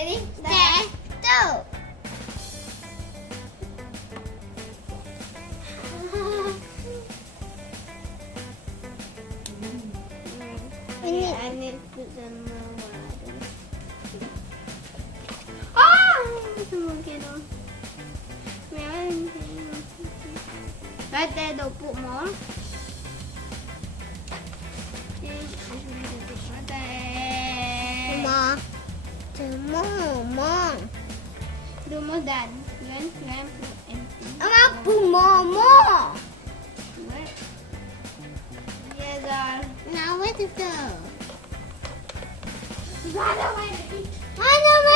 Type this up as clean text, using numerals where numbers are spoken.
Ready? Set. Go. I need to put some more water. Okay, no. Right there, don't put more. Right there. More. More. Do more than. Then put empty. I'm gonna put more. What? Yes, Now where to go? run away. Run away.